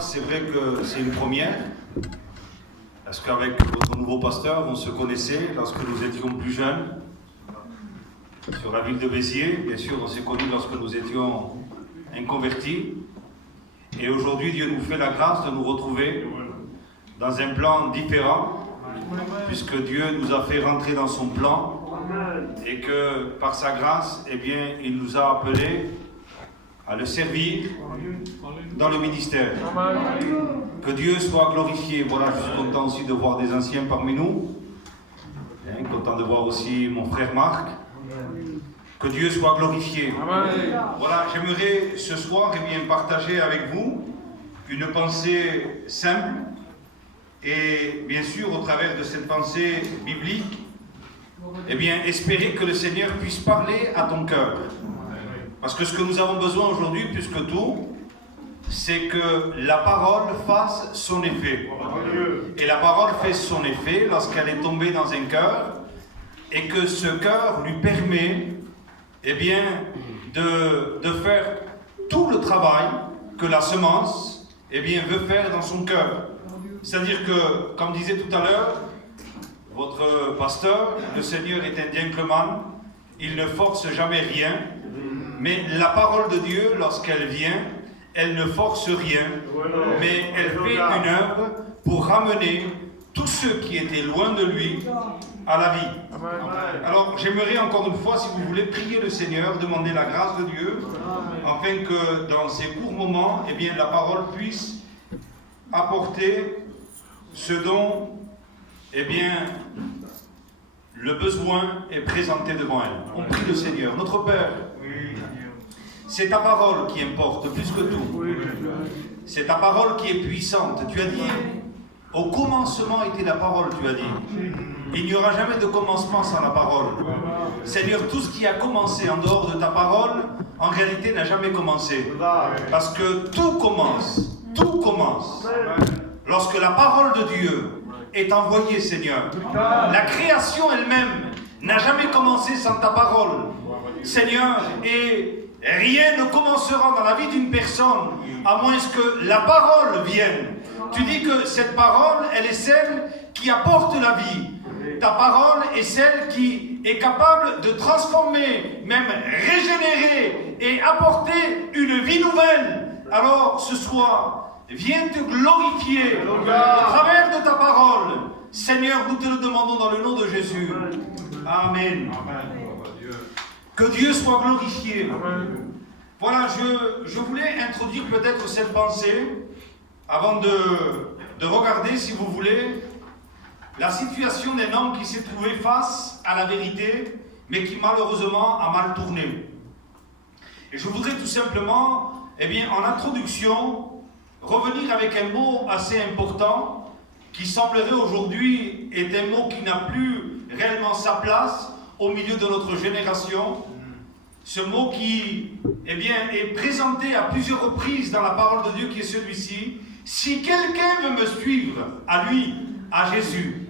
C'est vrai que c'est une première, parce qu'avec votre nouveau pasteur, on se connaissait lorsque nous étions plus jeunes, sur la ville de Béziers. Bien sûr, on s'est connus lorsque nous étions inconvertis. Et aujourd'hui, Dieu nous fait la grâce de nous retrouver dans un plan différent, puisque Dieu nous a fait rentrer dans son plan, et que par sa grâce, eh bien, il nous a appelés à le servir dans le ministère. Que Dieu soit glorifié. Voilà, je suis content aussi de voir des anciens parmi nous. Content de voir aussi mon frère Marc. Que Dieu soit glorifié. Voilà, j'aimerais ce soir bien, partager avec vous une pensée simple. Et bien sûr, au travers de cette pensée biblique, eh bien, espérer que le Seigneur puisse parler à ton cœur. Parce que ce que nous avons besoin aujourd'hui, plus que tout, c'est que la parole fasse son effet. Et la parole fait son effet lorsqu'elle est tombée dans un cœur, et que ce cœur lui permet, eh bien, de faire tout le travail que la semence, eh bien, veut faire dans son cœur. C'est-à-dire que, comme disait tout à l'heure, votre pasteur, le Seigneur est un gentleman, il ne force jamais rien. Mais la parole de Dieu, lorsqu'elle vient, elle ne force rien, mais elle fait une œuvre pour ramener tous ceux qui étaient loin de lui à la vie. Alors, j'aimerais encore une fois, si vous voulez, prier le Seigneur, demander la grâce de Dieu, afin que dans ces courts moments, eh bien, la parole puisse apporter ce dont, eh bien, le besoin est présenté devant elle. On prie le Seigneur. Notre Père, c'est ta parole qui importe plus que tout. C'est ta parole qui est puissante. Tu as dit, au commencement était la parole, tu as dit. Il n'y aura jamais de commencement sans la parole. Seigneur, tout ce qui a commencé en dehors de ta parole, en réalité n'a jamais commencé. Parce que tout commence lorsque la parole de Dieu est envoyée, Seigneur. La création elle-même n'a jamais commencé sans ta parole, Seigneur, et rien ne commencera dans la vie d'une personne à moins que la parole vienne. Tu dis que cette parole, elle est celle qui apporte la vie. Ta parole est celle qui est capable de transformer, même régénérer et apporter une vie nouvelle. Alors ce soir, viens te glorifier au travers de ta parole. Seigneur, nous te le demandons dans le nom de Jésus. Amen. Que Dieu soit glorifié. Voilà, je voulais introduire peut-être cette pensée avant de regarder, si vous voulez, la situation d'un homme qui s'est trouvé face à la vérité, mais qui malheureusement a mal tourné. Et je voudrais tout simplement, eh bien, en introduction, revenir avec un mot assez important qui semblerait aujourd'hui être un mot qui n'a plus réellement sa place au milieu de notre génération. Ce mot qui, eh bien, est présenté à plusieurs reprises dans la parole de Dieu, qui est celui-ci. Si quelqu'un veut me suivre, à lui, à Jésus.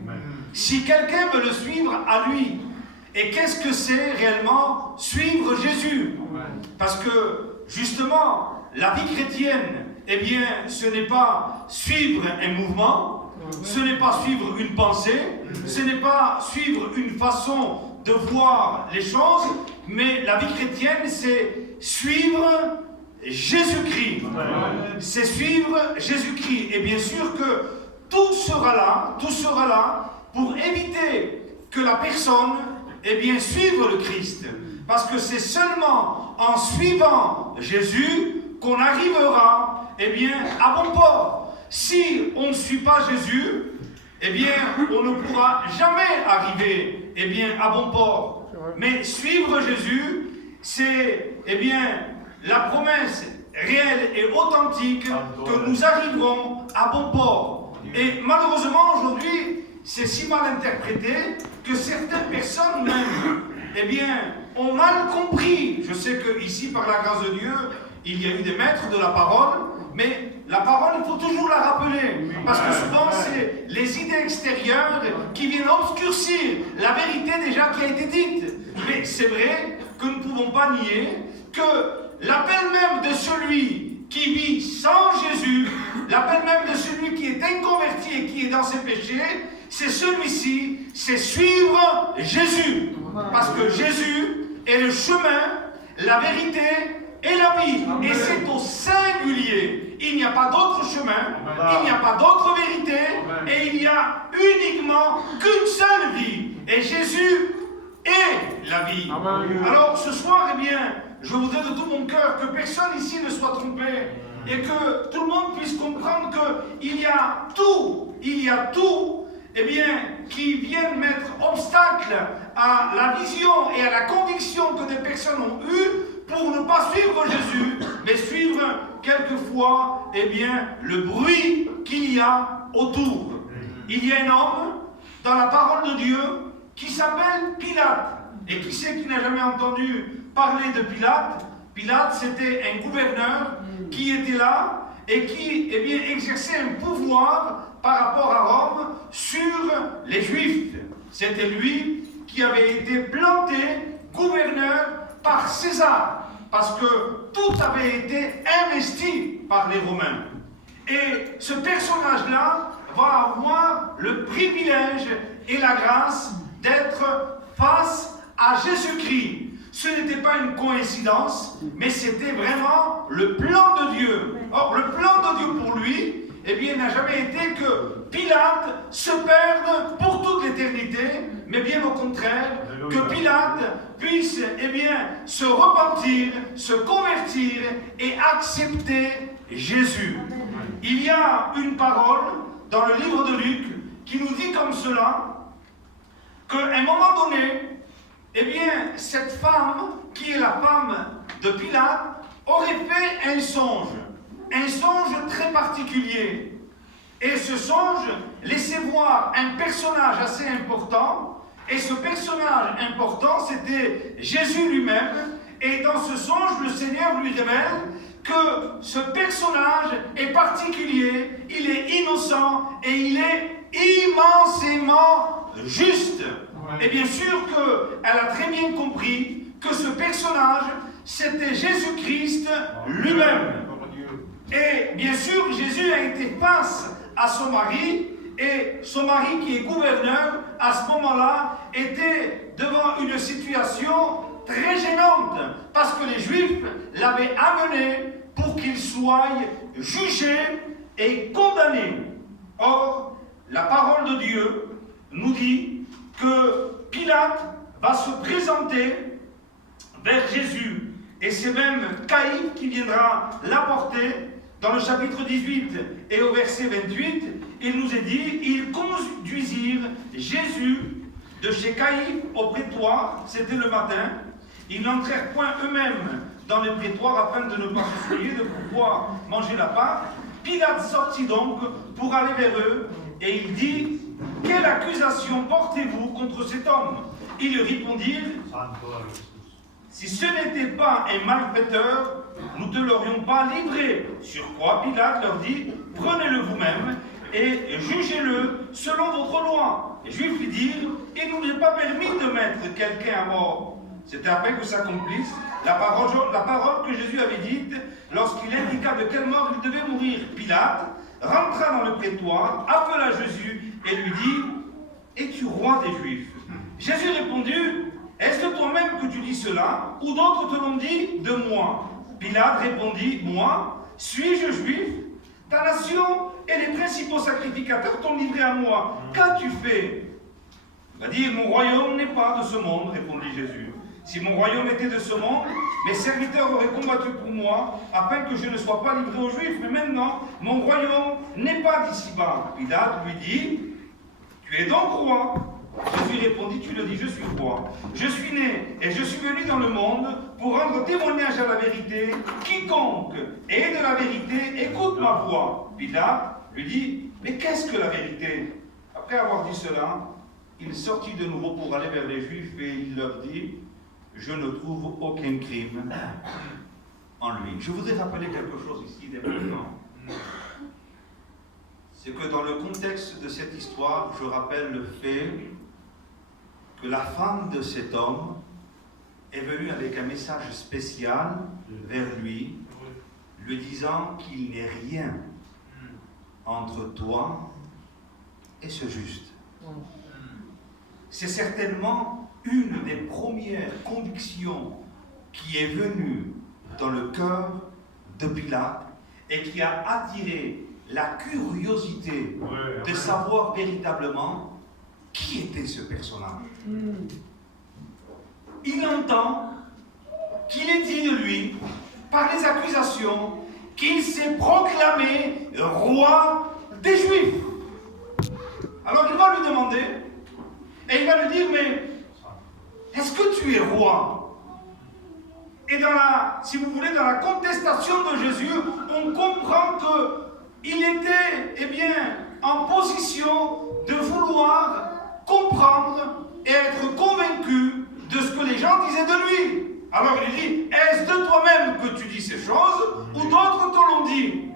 Si quelqu'un veut le suivre, à lui. Et qu'est-ce que c'est réellement suivre Jésus? Parce que, justement, la vie chrétienne, eh bien, ce n'est pas suivre un mouvement, ce n'est pas suivre une pensée, ce n'est pas suivre une façon de voir les choses, mais la vie chrétienne, c'est suivre Jésus-Christ. C'est suivre Jésus-Christ. Et bien sûr que tout sera là pour éviter que la personne, eh bien, suive le Christ. Parce que c'est seulement en suivant Jésus qu'on arrivera, eh bien, à bon port. Si on ne suit pas Jésus, eh bien, on ne pourra jamais arriver, eh bien, à bon port. Mais suivre Jésus, c'est, eh bien, la promesse réelle et authentique que nous arriverons à bon port. Et malheureusement, aujourd'hui, c'est si mal interprété que certaines personnes même, eh bien, ont mal compris. Je sais qu'ici, par la grâce de Dieu, il y a eu des maîtres de la parole, mais la parole, il faut toujours la rappeler, parce que souvent, c'est les idées extérieures qui viennent obscurcir la vérité déjà qui a été dite. Mais c'est vrai que nous ne pouvons pas nier que l'appel même de celui qui vit sans Jésus, l'appel même de celui qui est inconverti et qui est dans ses péchés, c'est celui-ci, c'est suivre Jésus. Parce que Jésus est le chemin, la vérité et la vie. Et c'est au singulier. Il n'y a pas d'autre chemin, il n'y a pas d'autre vérité, et il n'y a uniquement qu'une seule vie. Et Jésus est la vie. Alors ce soir, eh bien, je voudrais de tout mon cœur que personne ici ne soit trompé et que tout le monde puisse comprendre qu'il y a tout, eh bien, qui viennent mettre obstacle à la vision et à la conviction que des personnes ont eue pour ne pas suivre Jésus, mais suivre quelquefois, eh bien, le bruit qu'il y a autour. Il y a un homme dans la parole de Dieu qui s'appelle Pilate. Et qui c'est qui n'a jamais entendu parler de Pilate? Pilate, c'était un gouverneur qui était là et qui, eh bien, exerçait un pouvoir par rapport à Rome sur les Juifs. C'était lui qui avait été planté gouverneur par César, parce que tout avait été investi par les Romains. Et ce personnage-là va avoir le privilège et la grâce d'être face à Jésus-Christ. Ce n'était pas une coïncidence, mais c'était vraiment le plan de Dieu. Or, le plan de Dieu pour lui, eh bien, n'a jamais été que Pilate se perde pour toute l'éternité, mais bien au contraire, que Pilate puisse, eh bien, se repentir, se convertir et accepter Jésus. Il y a une parole dans le livre de Luc qui nous dit comme cela, qu'à un moment donné, eh bien, cette femme, qui est la femme de Pilate, aurait fait un songe très particulier. Et ce songe laissait voir un personnage assez important, et ce personnage important, c'était Jésus lui-même, et dans ce songe, le Seigneur lui révèle que ce personnage est particulier, il est innocent, et il est immensément juste. Et bien sûr qu'elle a très bien compris que ce personnage, c'était Jésus-Christ lui-même. Et bien sûr, Jésus a été face à son mari, et son mari qui est gouverneur, à ce moment-là, était devant une situation très gênante, parce que les Juifs l'avaient amené pour qu'il soit jugé et condamné. Or, la parole de Dieu nous dit que Pilate va se présenter vers Jésus, et c'est même Caïphe qui viendra l'apporter. Dans le chapitre 18 et au verset 28, il nous est dit, ils conduisirent Jésus de chez Caïphe au prétoire, c'était le matin. Ils n'entrèrent point eux-mêmes dans le prétoire afin de ne pas se souiller de pouvoir manger la Pâque. Pilate sortit donc pour aller vers eux, et il dit, « Quelle accusation portez-vous contre cet homme ?» Ils lui répondirent, « Si ce n'était pas un malfaiteur, nous ne te l'aurions pas livré. » Sur quoi Pilate leur dit, « Prenez-le vous-même et jugez-le selon votre loi. » Les Juifs lui dirent, « Il ne nous est pas permis de mettre quelqu'un à mort. » C'était afin que s'accomplisse la parole que Jésus avait dite lorsqu'il indiqua de quelle mort il devait mourir. Pilate rentra dans le prétoire, appela Jésus et lui dit, « Es-tu roi des Juifs ?» Jésus répondit, « Est-ce de toi-même que tu dis cela, ou d'autres te l'ont dit de moi ?» Pilate répondit, « Moi, suis-je juif? Ta nation et les principaux sacrificateurs t'ont livré à moi. Qu'as-tu fait ?» Il va dire, « Mon royaume n'est pas de ce monde, répondit Jésus. Si mon royaume était de ce monde, mes serviteurs auraient combattu pour moi, afin que je ne sois pas livré aux Juifs. Mais maintenant, mon royaume n'est pas d'ici-bas. » Pilate lui dit, « Tu es donc roi ?» Jésus répondit, « Tu le dis, je suis roi. Je suis né et je suis venu dans le monde pour rendre témoignage à la vérité. Quiconque est de la vérité, écoute ma voix. » Pilate lui dit, « Mais qu'est-ce que la vérité ?» Après avoir dit cela, il sortit de nouveau pour aller vers les Juifs et il leur dit, « Je ne trouve aucun crime en lui. » Je voudrais rappeler quelque chose ici d'important. C'est que dans le contexte de cette histoire, je rappelle le fait que la femme de cet homme est venue avec un message spécial vers lui, lui disant qu'il n'est rien entre toi et ce juste. C'est certainement une des premières convictions qui est venue dans le cœur de Pilate et qui a attiré la curiosité de savoir véritablement qui était ce personnage. Il entend qu'il est dit de lui, par les accusations, qu'il s'est proclamé roi des Juifs. Alors il va lui demander, et il va lui dire, mais est-ce que tu es roi? Et si vous voulez, dans la contestation de Jésus, on comprend qu'il était, eh bien, en position de vouloir comprendre et être convaincu de ce que les gens disaient de lui. Alors il dit, est-ce de toi-même que tu dis ces choses, ou d'autres te l'ont dit?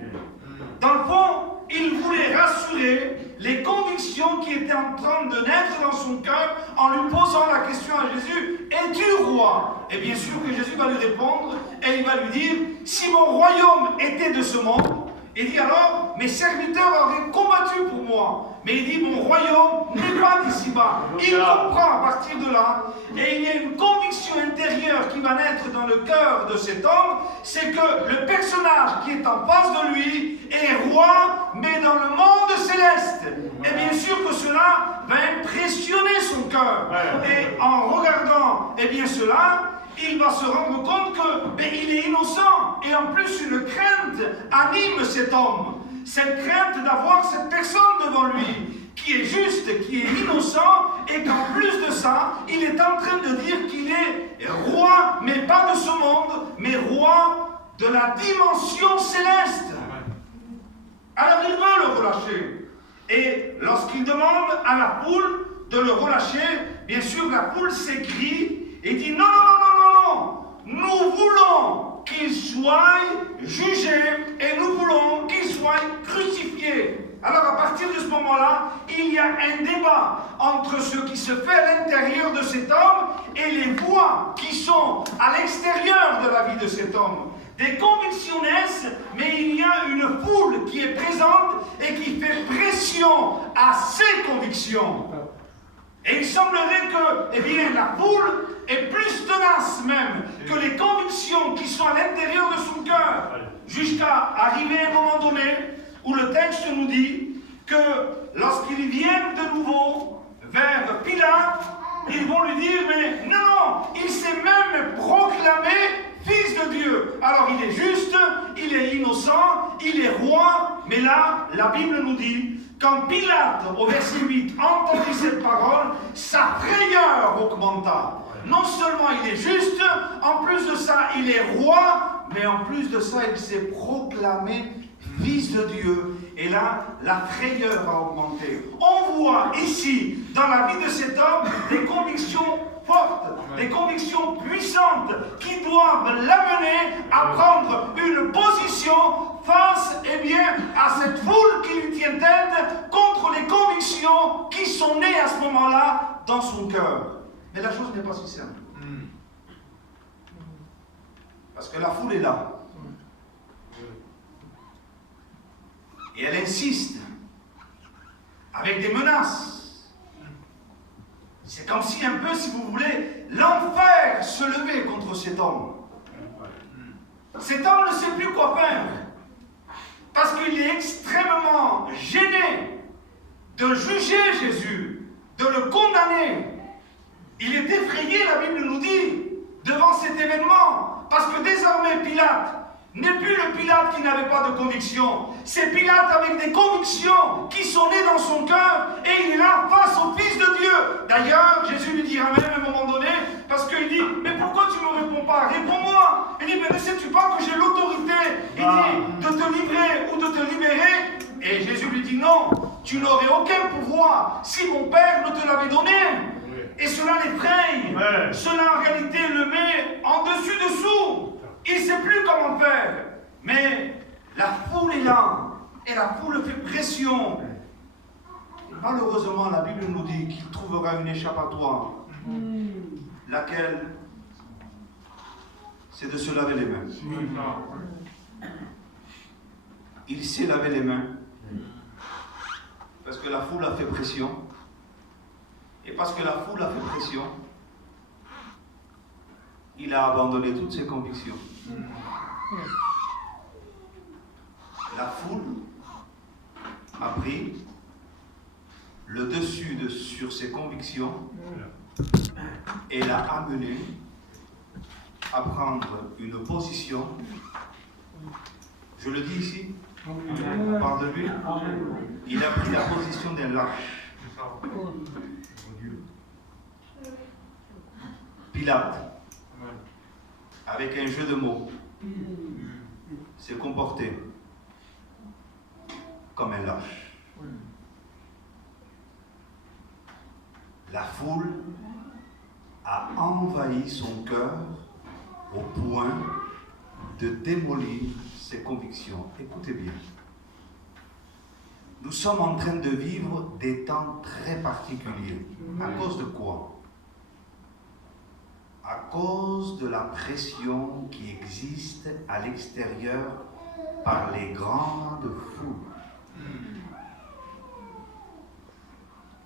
Dans le fond, il voulait rassurer les convictions qui étaient en train de naître dans son cœur en lui posant la question à Jésus, es-tu roi? Et bien sûr que Jésus va lui répondre et il va lui dire, si mon royaume était de ce monde, il dit alors, mes serviteurs auraient combattu pour moi. Mais il dit, mon royaume n'est pas d'ici-bas. Il comprend à partir de là, et il y a une conviction intérieure qui va naître dans le cœur de cet homme, c'est que le personnage qui est en face de lui est roi, mais dans le monde céleste. Et bien sûr que cela va impressionner son cœur. Et en regardant, eh bien cela, il va se rendre compte qu'il est innocent. Et en plus, une crainte anime cet homme. Cette crainte d'avoir cette personne devant lui, qui est juste, qui est innocent, et qu'en plus de ça, il est en train de dire qu'il est roi, mais pas de ce monde, mais roi de la dimension céleste. Alors il veut le relâcher. Et lorsqu'il demande à la foule de le relâcher, bien sûr la foule s'écrie et dit non, non, non, non, non, non, nous voulons qu'il soit jugé et nous voulons qu'il soit crucifié. Alors à partir de ce moment-là, il y a un débat entre ce qui se fait à l'intérieur de cet homme et les voix qui sont à l'extérieur de la vie de cet homme. Des convictions naissent, mais il y a une foule qui est présente et qui fait pression à ces convictions. Et il semblerait que, eh bien, la foule est plus tenace même que les convictions qui sont à l'intérieur de son cœur, jusqu'à arriver à un moment donné où le texte nous dit que lorsqu'ils viennent de nouveau vers Pilate, ils vont lui dire, mais non, il s'est même proclamé fils de Dieu. Alors il est juste, il est innocent, il est roi, mais là, la Bible nous dit, quand Pilate, au verset 8, entendit cette parole, sa frayeur augmenta. Non seulement il est juste, en plus de ça, il est roi, mais en plus de ça, il s'est proclamé fils de Dieu. Et là, la frayeur a augmenté. On voit ici, dans la vie de cet homme, des convictions fortes, des convictions puissantes qui doivent l'amener à prendre une position face, eh bien, à cette foule qui lui tient tête contre les convictions qui sont nées à ce moment-là dans son cœur. Mais la chose n'est pas si simple. Parce que la foule est là. Et elle insiste avec des menaces. C'est comme si un peu, si vous voulez, l'enfer se levait contre cet homme. Cet homme ne sait plus quoi faire. Parce qu'il est extrêmement gêné de juger Jésus, de le condamner. Il est effrayé, la Bible nous dit, devant cet événement. Parce que désormais, Pilate n'est plus le Pilate qui n'avait pas de conviction. C'est Pilate avec des convictions qui sont nées dans son cœur et il est là face au Fils de Dieu. D'ailleurs, Jésus lui dira même à un moment donné, parce qu'il dit, mais pourquoi tu ne me réponds pas? Réponds-moi. Il dit, mais ne sais-tu pas que j'ai l'autorité, il dit, de te livrer ou de te libérer? Et Jésus lui dit, non, tu n'aurais aucun pouvoir si mon Père ne te l'avait donné. Et cela l'effraie. Cela en réalité le met en dessus-dessous. Il ne sait plus comment faire. Mais la foule est là. Et la foule fait pression. Et malheureusement, la Bible nous dit qu'il trouvera une échappatoire. Laquelle, c'est de se laver les mains. Il s'est lavé les mains. que la foule a fait pression. Et parce que la foule a fait pression, il a abandonné toutes ses convictions. La foule a pris le dessus sur ses convictions et l'a amené à prendre une position. Je le dis ici, on parle de lui. Il a pris la position d'un lâche. Pilate, avec un jeu de mots, s'est comporté comme un lâche. La foule a envahi son cœur au point de démolir ses convictions. Écoutez bien. Nous sommes en train de vivre des temps très particuliers. À cause de quoi? À cause de la pression qui existe à l'extérieur par les grandes foules.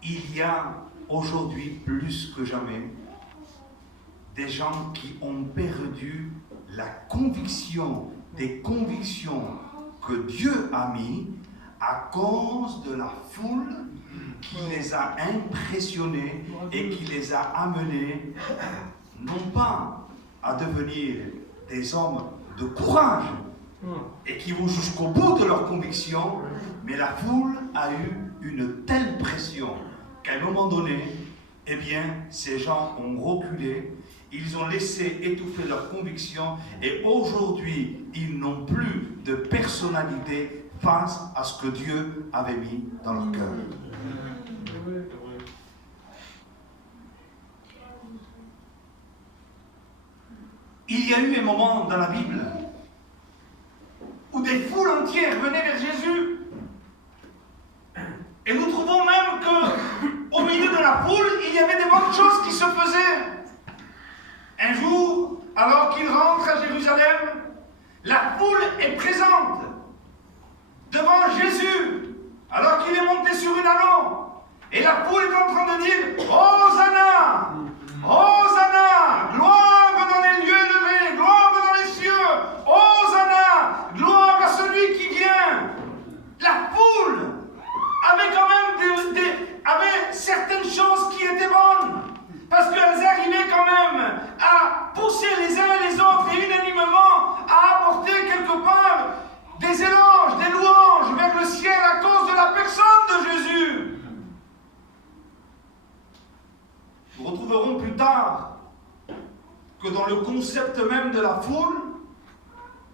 Il y a aujourd'hui plus que jamais des gens qui ont perdu la conviction, des convictions que Dieu a mis à cause de la foule qui les a impressionnés et qui les a amenés non pas à devenir des hommes de courage et qui vont jusqu'au bout de leurs convictions, mais la foule a eu une telle pression qu'à un moment donné, eh bien, ces gens ont reculé, ils ont laissé étouffer leurs convictions et aujourd'hui, ils n'ont plus de personnalité face à ce que Dieu avait mis dans leur cœur. Il y a eu un moment dans la Bible où des foules entières venaient vers Jésus. Et nous trouvons même qu'au milieu de la foule, il y avait des bonnes choses qui se faisaient. Un jour, alors qu'il rentre à Jérusalem, la foule est présente devant Jésus, alors qu'il est monté sur une âne. Et la foule est en train de dire « Hosanna! Hosanna! Gloire dans les lieux élevés! Gloire dans les cieux! Hosanna! Gloire à celui qui vient! » La foule avait quand même avait certaines choses qui étaient bonnes, parce qu'elles arrivaient quand même à pousser les uns et les autres et unanimement à apporter quelque part des éloges, des louanges vers le ciel à cause de la personne de Jésus. Nous retrouverons plus tard que dans le concept même de la foule,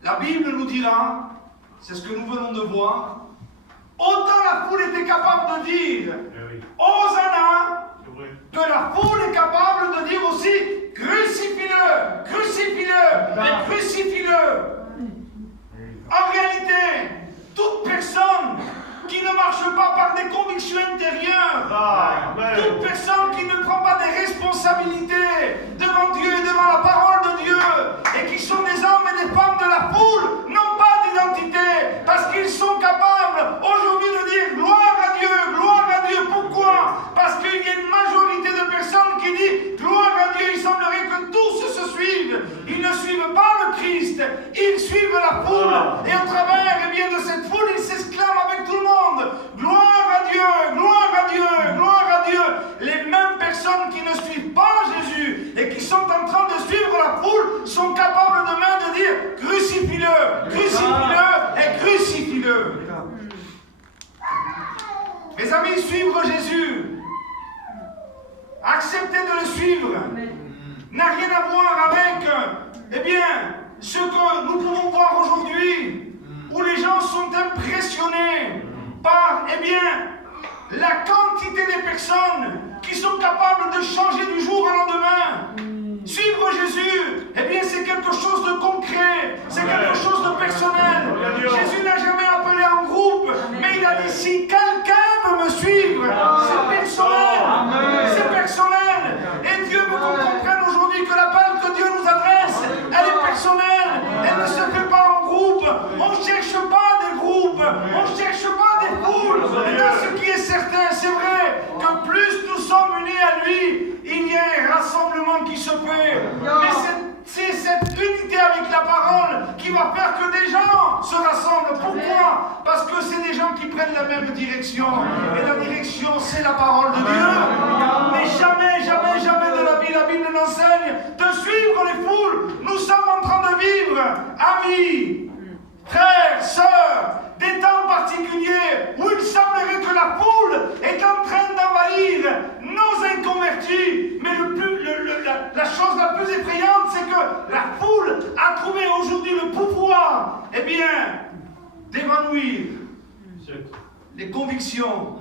la Bible nous dira, c'est ce que nous venons de voir, autant la foule était capable de dire Hosanna, que la foule est capable de dire aussi crucifie-le, crucifie-le, et crucifie-le. En réalité, toute personne qui ne marche pas par des convictions intérieures, toute personne qui ne prend pas des responsabilités devant Dieu et devant la parole de Dieu, et qui sont des hommes et des femmes de la foule, n'ont pas d'identité, parce qu'ils sont capables aujourd'hui de dire gloire à Dieu, gloire à Dieu. Pourquoi? Parce qu'il y a une majorité de personnes qui disent gloire à Dieu. Il semblerait que tous se suivent. Ils ne suivent pas le Christ, ils suivent la foule, et au travers de cette foule, ils s'exclament avec tout le monde gloire à Dieu, gloire à Dieu, gloire à Dieu. Les mêmes personnes qui ne suivent pas Jésus et qui sont en train de suivre la foule sont capables demain de dire crucifie-le, crucifie-le et crucifie-le. Mes amis, suivre Jésus, accepter de le suivre, n'a rien à voir avec, ce que nous pouvons voir aujourd'hui, où les gens sont impressionnés par, la quantité des personnes qui sont capables de changer du jour au lendemain. Suivre Jésus, c'est quelque chose de concret, c'est quelque chose de personnel. Jésus n'a jamais appelé en groupe, mais il a dit si quelqu'un veut me suivre, c'est personnel, c'est personnel. Et Dieu veut qu'on comprenne aujourd'hui que l'appel que Dieu nous adresse, elle est personnelle, elle ne se fait pas en groupe. On ne cherche pas des groupes, on ne cherche pas des foules. Mais ce qui est certain, transformer. Mais c'est cette unité avec la parole qui va faire que des gens se rassemblent. Pourquoi? Parce que c'est des gens qui prennent la même direction. Et la direction, c'est la parole de Dieu. Mais jamais, jamais, jamais de la Bible nous enseigne de suivre les foules. Nous sommes en train de vivre, amis, frères, sœurs, des temps particuliers où il semblerait que la foule est en train d'envahir nos inconvertis. Mais la chose la plus effrayante, c'est que la foule a trouvé aujourd'hui le pouvoir, eh bien, d'évanouir les convictions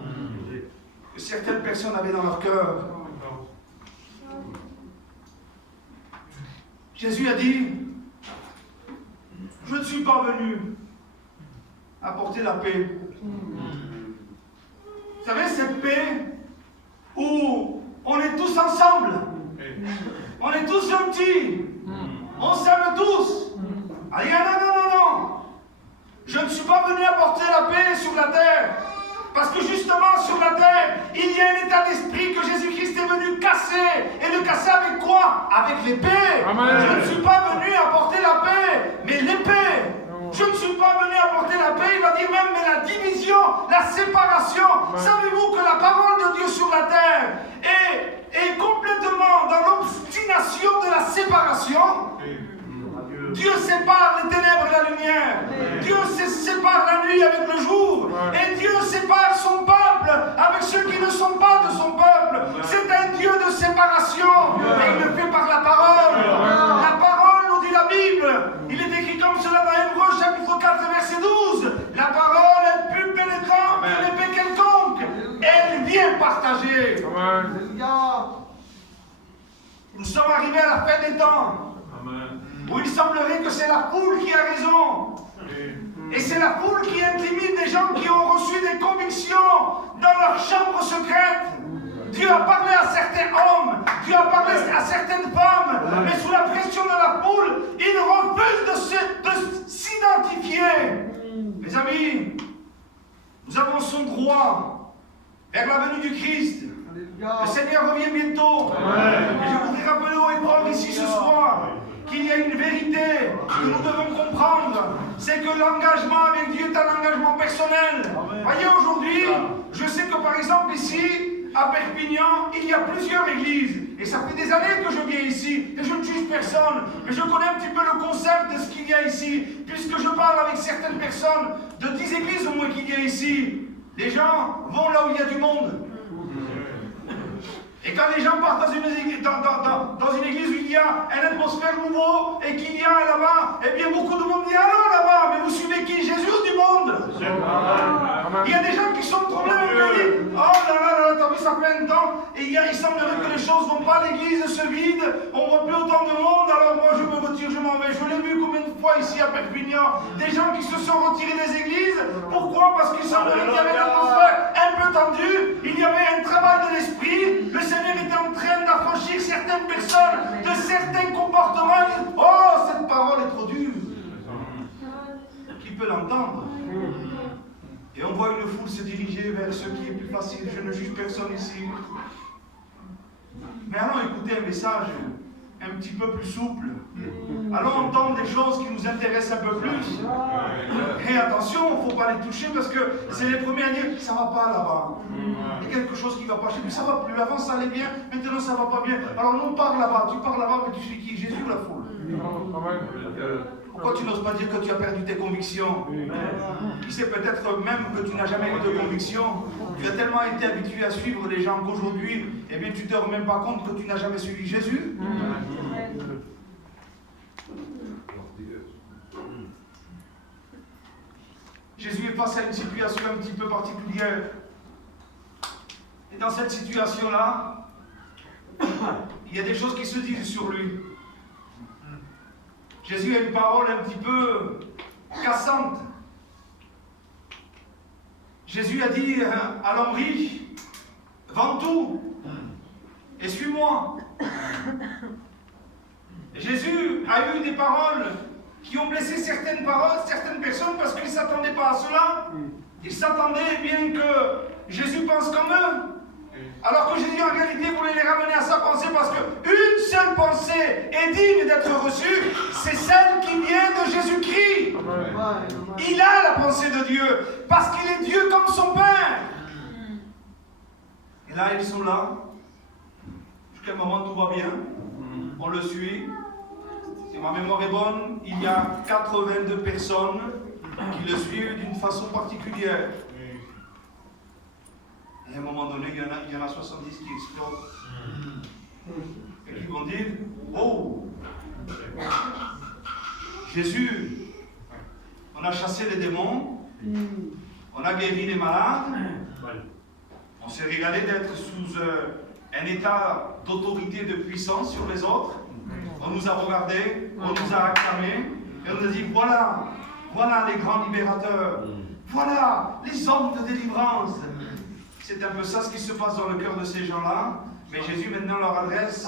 que certaines personnes avaient dans leur cœur. Jésus a dit, je ne suis pas venu apporter la paix. Vous savez, cette paix où on est tous ensemble, on est tous gentils, on s'aime tous. Allez, non. Je ne suis pas venu apporter la paix sur la terre. Parce que justement, sur la terre, il y a un état d'esprit que Jésus-Christ est venu casser. Et le casser avec quoi? Avec l'épée. Je ne suis pas venu apporter la paix, mais l'épée. Je ne suis pas venu apporter la paix, il va dire même, mais la division, la séparation. Savez-vous que la parole de Dieu sur la terre est complètement dans l'obstination de la séparation? Dieu sépare les ténèbres et la lumière. Dieu sépare la nuit avec le jour. Et Dieu sépare son peuple avec ceux qui ne sont pas de son peuple. C'est un Dieu de séparation. Et il le fait par la parole. La parole, nous dit la Bible. Il est écrit comme cela dans Hébreux chapitre 4 verset 12. La parole est plus pénétrante que l'épée quelconque. Elle vient partager. Nous sommes arrivés à la fin des temps. Où il semblerait que c'est la foule qui a raison. Et c'est la foule qui intimide des gens qui ont reçu des convictions dans leur chambre secrète. Dieu a parlé à certains hommes, Dieu a parlé à certaines femmes, mais sous la pression de la foule, ils refusent de s'identifier. Mes amis, nous avançons droit vers la venue du Christ. Le Seigneur revient bientôt. Et je voudrais rappeler haut et fort ici ce soir qu'il y a une vérité que nous devons comprendre, c'est que l'engagement avec Dieu est un engagement personnel. Voyez, aujourd'hui, je sais que par exemple ici, à Perpignan, il y a plusieurs églises. Et ça fait des années que je viens ici, et je ne juge personne, mais je connais un petit peu le concept de ce qu'il y a ici, puisque je parle avec certaines personnes de 10 églises au moins qu'il y a ici. Les gens vont là où il y a du monde. Et quand les gens partent dans une église où il y a une atmosphère nouveau et qu'il y a là-bas, eh bien beaucoup de monde dit alors là-bas, mais vous suivez qui? Jésus ou du monde? Il y a des gens qui sont troublés au pays. Oh là, t'as vu, ça fait un temps. Et il semblerait que les choses ne vont pas, l'église se vide, on ne voit plus autant de monde, alors moi je me retire, je m'en vais. Je l'ai vu combien de fois ici à Perpignan, des gens qui se sont retirés des églises. Pourquoi? Parce qu'il semblerait qu'il y avait une atmosphère un peu tendue, il y avait un travail de l'esprit, le Seigneur était en train d'affranchir certaines personnes de certains comportements. Oh, cette parole est trop dure. Qui peut l'entendre? Et on voit une foule se diriger vers ce qui est plus facile. Je ne juge personne ici. Mais allons écouter un message un petit peu plus souple. Allons entendre des choses qui nous intéressent un peu plus. Et attention, il ne faut pas les toucher parce que c'est les premiers à dire ça ne va pas là-bas. Il y a quelque chose qui ne va pas chez lui. Ça ne va plus. Avant ça allait bien, maintenant ça ne va pas bien. Alors non, parle là-bas. Tu parles là-bas, mais tu suis qui? Jésus ou la foule? Pourquoi tu n'oses pas dire que tu as perdu tes convictions? Qui sait, peut-être même que tu n'as jamais eu de convictions. Tu as tellement été habitué à suivre les gens qu'aujourd'hui, eh bien, tu ne te rends même pas compte que tu n'as jamais suivi Jésus. Jésus est face à une situation un petit peu particulière. Et dans cette situation-là, il y a des choses qui se disent sur lui. Jésus a une parole un petit peu cassante. Jésus a dit à l'homme riche, vends tout et suis-moi. Jésus a eu des paroles qui ont blessé certaines personnes parce qu'ils ne s'attendaient pas à cela. Ils s'attendaient bien que Jésus pense comme eux. Alors que Jésus en réalité voulait les ramener à sa pensée parce qu'une seule pensée est digne d'être reçue, c'est celle qui vient de Jésus-Christ. Il a la pensée de Dieu parce qu'il est Dieu comme son Père. Et là, ils sont là. Jusqu'à un moment, tout va bien. On le suit. Si ma mémoire est bonne, il y a 82 personnes qui le suivent d'une façon particulière. Et à un moment donné, il y en a 70 qui explosent. Et qui vont dire, oh, Jésus, on a chassé les démons, on a guéri les malades, on s'est régalé d'être sous un état d'autorité et de puissance sur les autres. On nous a regardés, on nous a acclamés, et on nous a dit, voilà les grands libérateurs, voilà les hommes de délivrance. C'est un peu ça ce qui se passe dans le cœur de ces gens-là. Mais Jésus maintenant leur adresse,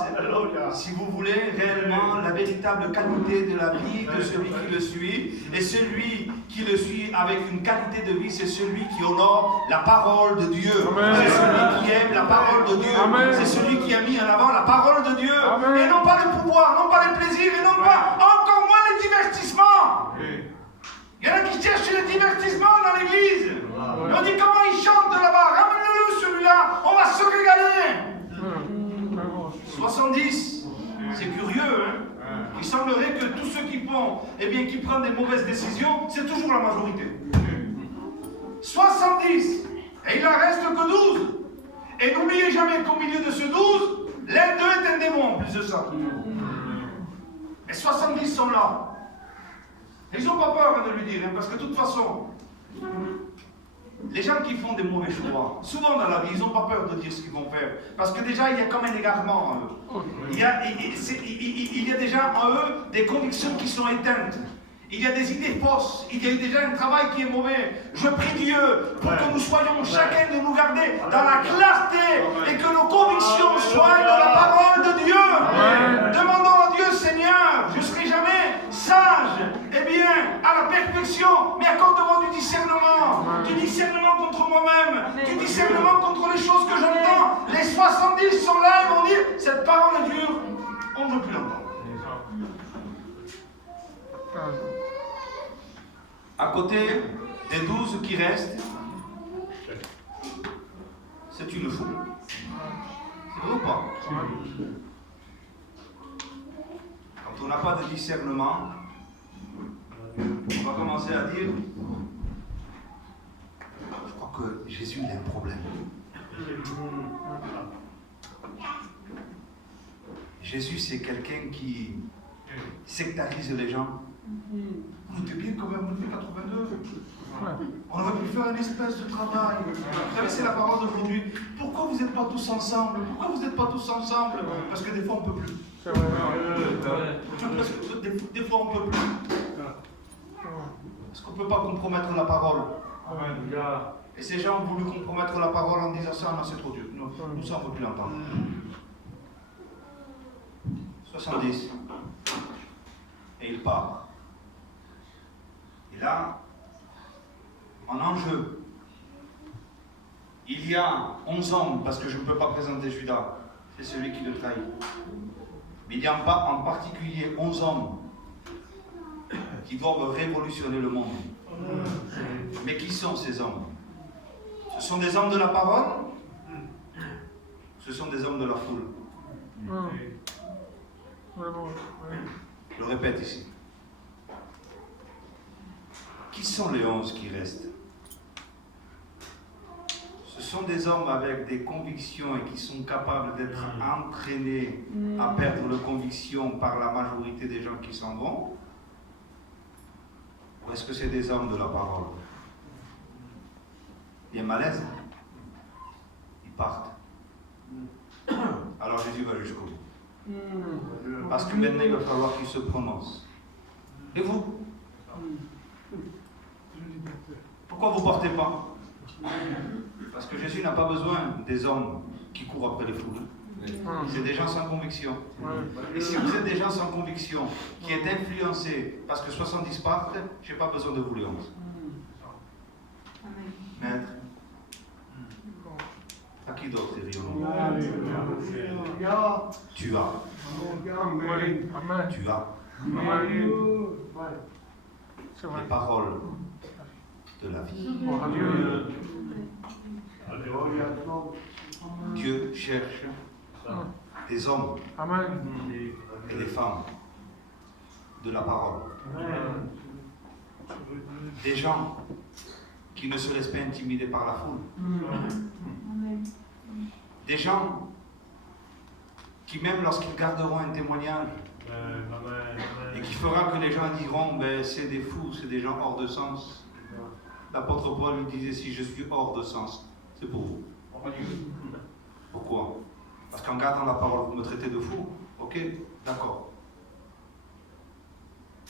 si vous voulez, réellement la véritable qualité de la vie de celui qui le suit. Et celui qui le suit avec une qualité de vie, c'est celui qui honore la parole de Dieu. C'est celui qui aime la parole de Dieu. C'est celui qui a mis en avant la parole de Dieu. Et non pas le pouvoir, non pas les plaisirs, et non pas encore moins les divertissements. Il y en a qui cherchent les divertissements dans l'église. Et on dit comment il chante là-bas, ramenez-le celui-là, on va se régaler. 70, c'est curieux, hein? Il semblerait que tous ceux qui font, qui prennent des mauvaises décisions, c'est toujours la majorité. 70, et il en reste que 12. Et n'oubliez jamais qu'au milieu de ce 12, l'un d'eux est un démon en plus de ça. Et 70 sont là. Et ils n'ont pas peur de lui dire, hein, parce que de toute façon, les gens qui font des mauvais choix, souvent dans la vie, ils n'ont pas peur de dire ce qu'ils vont faire. Parce que déjà, il y a comme un égarement en eux. Il y a déjà en eux des convictions qui sont éteintes. Il y a des idées fausses. Il y a déjà un travail qui est mauvais. Je prie Dieu pour que nous soyons chacun de nous garder dans la clarté et que nos convictions soient de la parole de Dieu. Demandons à Dieu, Seigneur, je ne serai jamais sage, à la perfection, mais accorde-moi du discernement contre moi-même, du discernement contre les choses que j'entends. Les 70 sont là et vont dire, cette parole est dure, on ne veut plus l'entendre. À côté des 12 qui restent, c'est une foule. C'est vrai ou pas? Quand on n'a pas de discernement, on va commencer à dire, je crois que Jésus il a un problème. Jésus c'est quelqu'un qui sectarise les gens. On était bien quand même, on fait 82. On aurait pu faire une espèce de travail. Vous savez, c'est la parole d'aujourd'hui. Pourquoi vous n'êtes pas tous ensemble? Pourquoi vous n'êtes pas tous ensemble? Parce que des fois on ne peut plus. Parce que des fois on ne peut plus. Parce qu'on ne peut pas compromettre la parole. Et ces gens ont voulu compromettre la parole en disant ça, non, c'est trop dur. Nous, ça, on ne peut plus l'entendre. 70. Et il part. Et là, en enjeu, il y a 11 hommes, parce que je ne peux pas présenter Judas, c'est celui qui le trahit. Mais il y a en particulier 11 hommes qui doivent révolutionner le monde. Mais qui sont ces hommes? Ce sont des hommes de la parole? Ce sont des hommes de la foule. Je le répète ici. Qui sont les 11 qui restent? Ce sont des hommes avec des convictions et qui sont capables d'être entraînés à perdre leurs convictions par la majorité des gens qui s'en vont? Ou est-ce que c'est des hommes de la parole? Il y a un malaise. Ils partent. Alors Jésus va jusqu'au bout. Parce que maintenant il va falloir qu'il se prononce. Et vous? Pourquoi vous ne partez pas? Parce que Jésus n'a pas besoin des hommes qui courent après les foules. C'est des gens sans conviction. Et si vous êtes des gens sans conviction, qui êtes influencés parce que 70 partent, je n'ai pas besoin de vous les 11. Maître, à qui d'autre est Tu as. Tu as. Les paroles de la vie. Dieu cherche des hommes et des femmes de la parole. Des gens qui ne se laissent pas intimider par la foule. Des gens qui, même lorsqu'ils garderont un témoignage, et qui fera que les gens diront, ben, c'est des fous, c'est des gens hors de sens. L'apôtre Paul lui disait, si je suis hors de sens, c'est pour vous. Pourquoi? Parce qu'en gardant la parole, vous me traitez de fou. Ok, d'accord.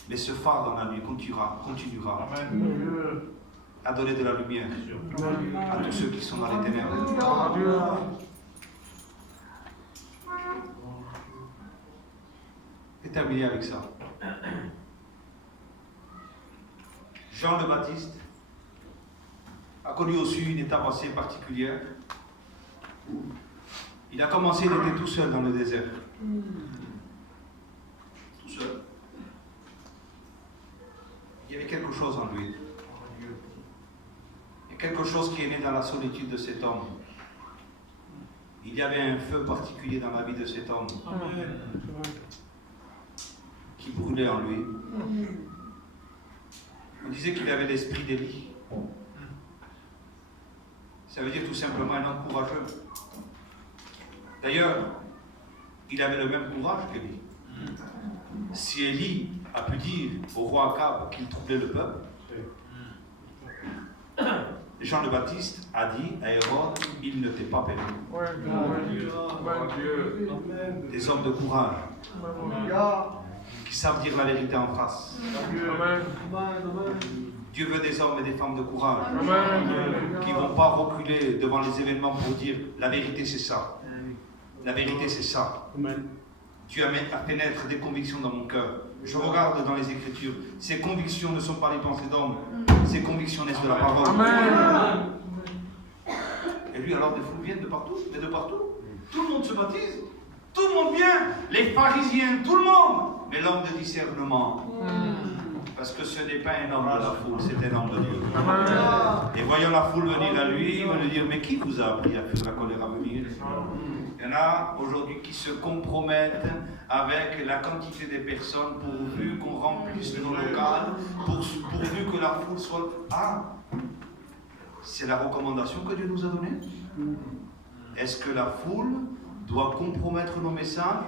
Mais ce phare dans la nuit continuera à donner de la lumière à tous ceux qui sont dans les ténèbres. Et terminer avec ça. Jean le Baptiste a connu aussi une étape assez particulière. Il a commencé, il était tout seul dans le désert. Tout seul. Il y avait quelque chose en lui. Il y a quelque chose qui est né dans la solitude de cet homme. Il y avait un feu particulier dans la vie de cet homme qui brûlait en lui. On disait qu'il avait l'esprit d'Élie. Ça veut dire tout simplement un homme courageux. D'ailleurs, il avait le même courage qu'Élie. Si Élie a pu dire au roi Akab qu'il troublait le peuple, Jean le Baptiste a dit à Hérode, il ne t'est pas permis. Des hommes de courage, qui savent dire la vérité en face. Dieu veut des hommes et des femmes de courage, qui ne vont pas reculer devant les événements pour dire la vérité c'est ça. La vérité c'est ça. Dieu a fait naître des convictions dans mon cœur. Je regarde dans les Écritures. Ces convictions ne sont pas les pensées d'hommes. Ces convictions naissent de la parole. Et lui, alors, des foules viennent de partout. Mais de partout. Tout le monde se baptise. Tout le monde vient. Les pharisiens, tout le monde. Mais l'homme de discernement. Parce que ce n'est pas un homme de la foule, c'est un homme de Dieu. Et voyant la foule venir à lui, il va lui dire, mais qui vous a appris à fuir la colère à venir? Il y en a aujourd'hui qui se compromettent avec la quantité des personnes pourvu qu'on remplisse nos locales, pourvu que la foule soit... Ah, c'est la recommandation que Dieu nous a donnée. Est-ce que la foule doit compromettre nos messages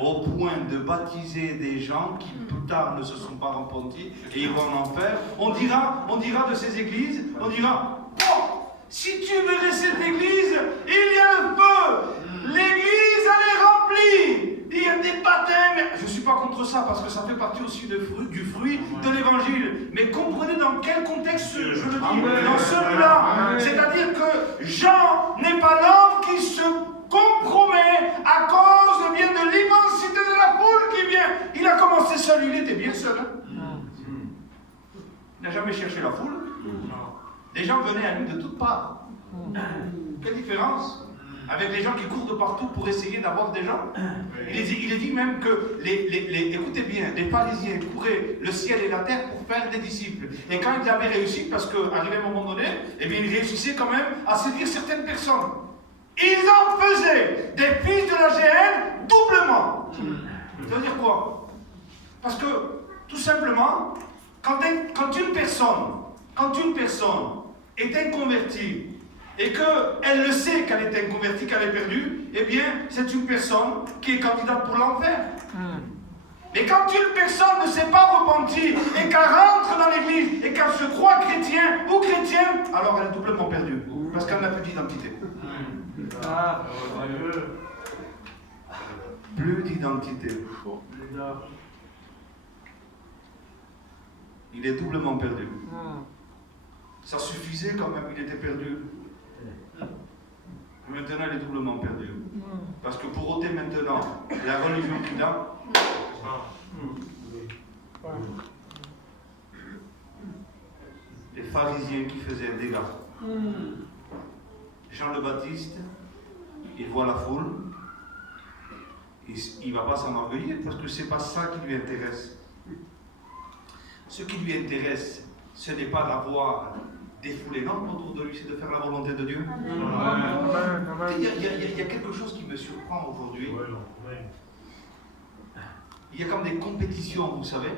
au point de baptiser des gens qui plus tard ne se sont pas repentis et ils vont en enfer? On dira de ces églises, on dira, oh, si tu verrais cette église, il y a le feu, l'église elle est remplie, il y a des baptêmes. Je ne suis pas contre ça parce que ça fait partie aussi du fruit de l'évangile. Mais comprenez dans quel contexte je le dis, dans celui-là. C'est-à-dire que Jean n'est pas l'homme qui se compromet à cause bien de l'immensité de la foule qui vient. Il a commencé seul, il était bien seul. Il n'a jamais cherché la foule. Les gens venaient à lui de toutes parts. Quelle différence avec les gens qui courent de partout pour essayer d'avoir des gens. Il est dit même que, écoutez bien, les pharisiens couraient le ciel et la terre pour faire des disciples. Et quand ils avaient réussi, parce qu'arrivé à un moment donné, eh bien, ils réussissaient quand même à séduire certaines personnes. Ils en faisaient des fils de la GN doublement. Ça veut dire quoi? Parce que, tout simplement, quand une personne est inconvertie et qu'elle le sait qu'elle est inconvertie, qu'elle est perdue, eh bien, c'est une personne qui est candidate pour l'enfer. Mais quand une personne ne s'est pas repentie et qu'elle rentre dans l'église et qu'elle se croit chrétien ou chrétienne, alors elle est doublement perdue, parce qu'elle n'a plus d'identité. Plus d'identité. Il est doublement perdu. Ça suffisait quand même, il était perdu. Maintenant, il est doublement perdu. Parce que pour ôter maintenant la religion qu'il a, les pharisiens qui faisaient un dégât. Jean le Baptiste il voit la foule, il ne va pas s'enorgueillir parce que ce n'est pas ça qui lui intéresse. Ce qui lui intéresse, ce n'est pas d'avoir des foules énormes autour de lui, c'est de faire la volonté de Dieu. Il y a quelque chose qui me surprend aujourd'hui. Il y a comme des compétitions, vous savez.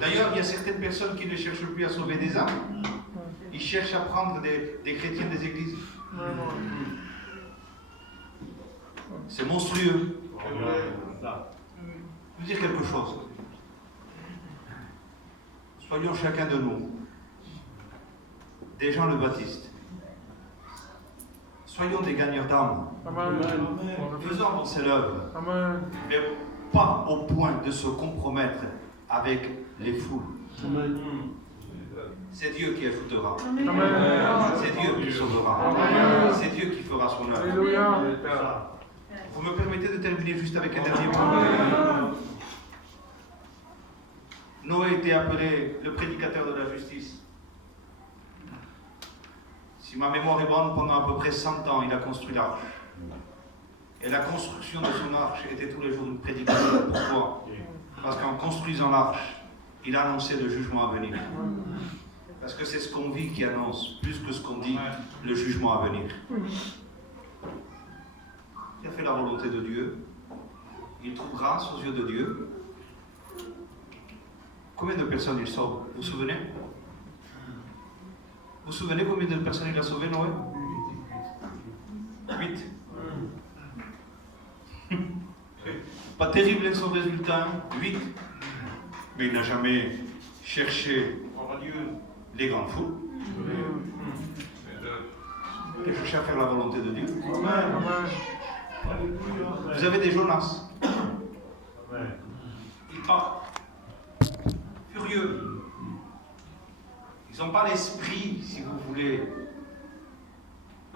D'ailleurs, il y a certaines personnes qui ne cherchent plus à sauver des âmes. Ils cherchent à prendre des chrétiens des églises. C'est monstrueux. Je veux dire quelque chose. Soyons chacun de nous des Jean le Baptiste. Soyons des gagneurs d'âme. Faisons avancer l'œuvre. Mais pas au point de se compromettre avec les foules. C'est Dieu qui ajoutera. C'est Dieu qui sauvera. C'est Dieu qui fera son œuvre. Vous me permettez de terminer juste avec un dernier point. Noé était appelé le prédicateur de la justice. Si ma mémoire est bonne, pendant à peu près 100 ans, il a construit l'arche. Et la construction de son arche était tous les jours une prédication. Pourquoi? Parce qu'en construisant l'arche, il annonçait le jugement à venir. Parce que c'est ce qu'on vit qui annonce, plus que ce qu'on dit, le jugement à venir. Il a fait la volonté de Dieu. Il trouve grâce aux yeux de Dieu. Combien de personnes il sauve? Vous vous souvenez? Vous vous souvenez combien de personnes il a sauvé, Noé? 8. Pas terrible son résultat, 8. Mais il n'a jamais cherché les grandes foules. Il a cherché à faire la volonté de Dieu. Vous avez des Jonas. Ils partent. Furieux. Ils n'ont pas l'esprit, si vous voulez.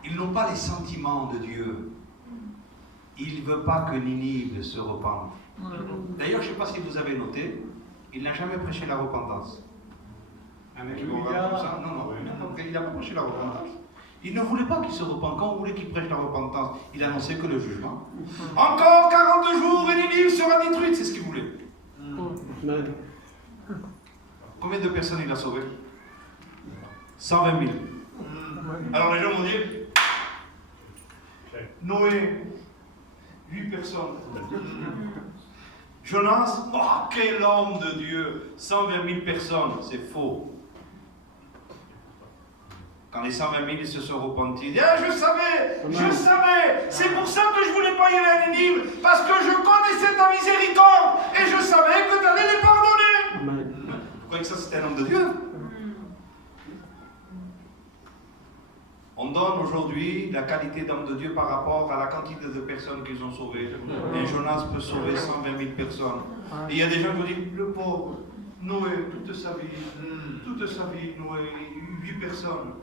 Ils n'ont pas les sentiments de Dieu. Il ne veut pas que Ninive se repente. D'ailleurs, je ne sais pas si vous avez noté, il n'a jamais prêché la repentance. Un mec qui me regarde comme ça, non, il n'a pas prêché la repentance. Il ne voulait pas qu'il se repente. Quand on voulait qu'il prêche la repentance, il annonçait que le jugement. Encore 42 jours et Ninive sera détruite, c'est ce qu'il voulait. Combien de personnes il a sauvées? 120 000. Alors les gens vont dire, Noé, 8 personnes. Jonas, oh quel homme de Dieu, 120 000 personnes, c'est faux. Quand les 120 000 se sont repentis, ils disent, je savais, c'est pour ça que je ne voulais pas y aller à Ninive, parce que je connaissais ta miséricorde, et je savais que tu allais les pardonner. Vous croyez que ça c'était un homme de Dieu? On donne aujourd'hui la qualité d'homme de Dieu par rapport à la quantité de personnes qu'ils ont sauvées. Et Jonas peut sauver 120 000 personnes. Et il y a des gens qui disent, le pauvre, Noé, toute sa vie, Noé, 8 personnes.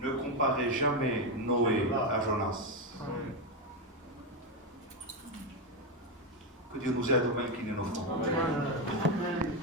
Ne comparez jamais Noé à Jonas. Que Dieu nous aide au vaincre nos frères.